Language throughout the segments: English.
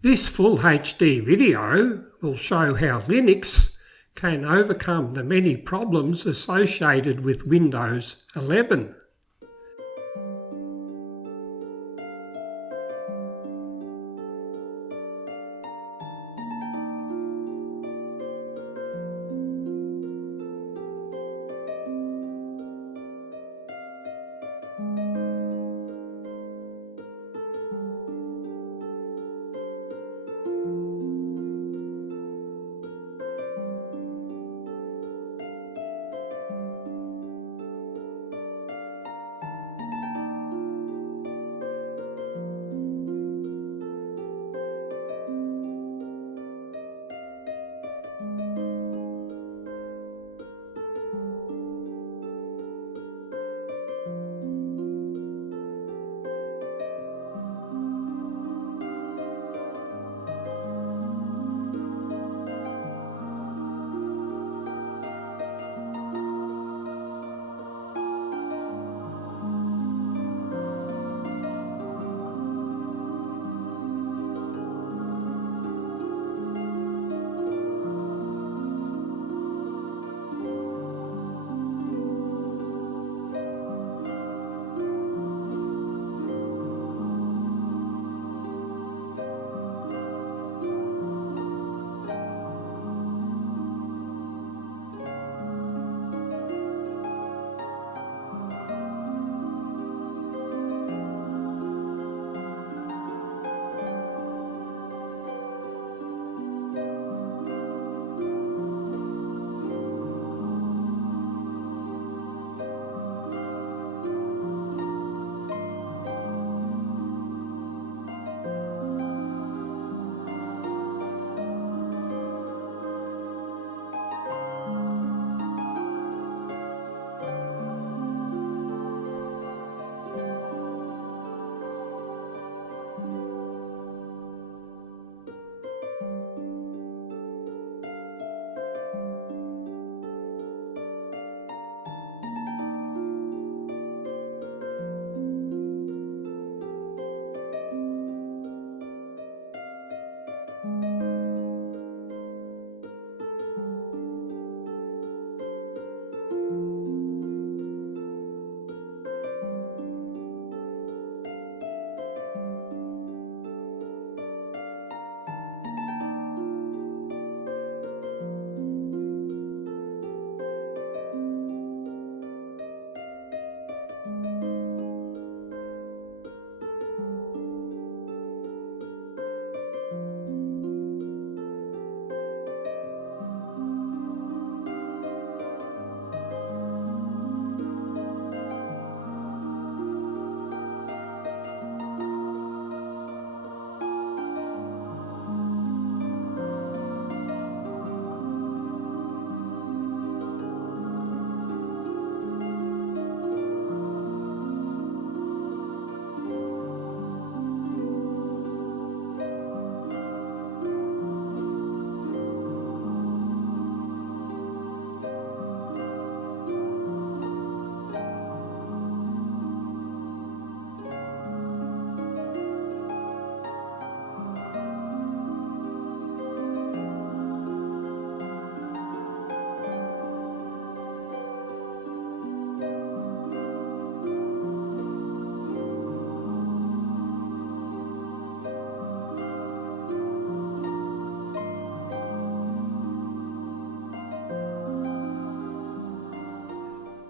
This full HD video will show how Linux can overcome the many problems associated with Windows 11.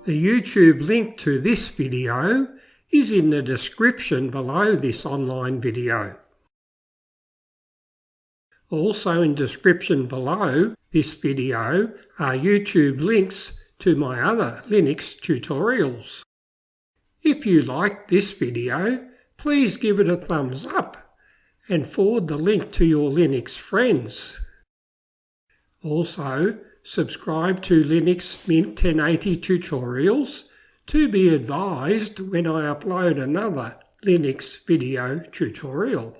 The YouTube link to this video is in the description below this online video. Also in description below this video are YouTube links to my other Linux tutorials. If you liked this video, please give it a thumbs up and forward the link to your Linux friends. Also, subscribe to Linux Mint 1080 tutorials to be advised when I upload another Linux video tutorial.